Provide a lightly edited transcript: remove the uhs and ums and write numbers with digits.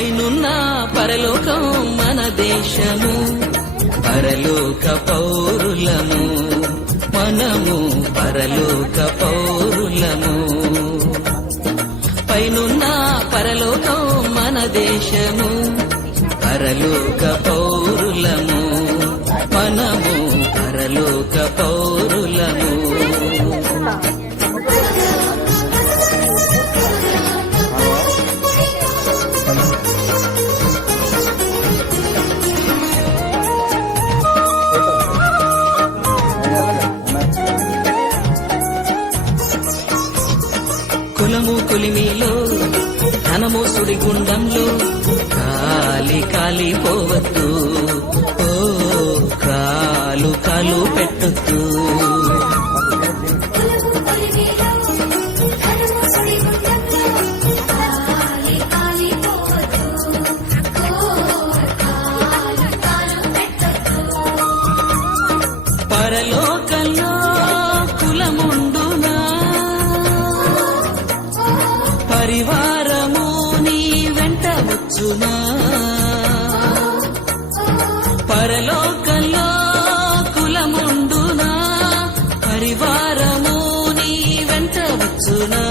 పైనున్న పరలోకం మన దేశము, పరలోక పౌరులము మనము, పరలోక పౌరులము. పైనున్న పరలోకం మన దేశము, పరలోక పౌరులము మనము, పరలోక పౌరులము. కులము కొలిమిలో ధనము సుడిగుండంలో కాలి కాలిపోవద్దు, ఓ కాలు కాలు పెట్టొద్దు. పరలోకంలో కులముండునా, పరివారము నీ వెంట వచ్చునా. పరలోకంలో కులముండునా, పరివారము నీ వెంట వచ్చునా.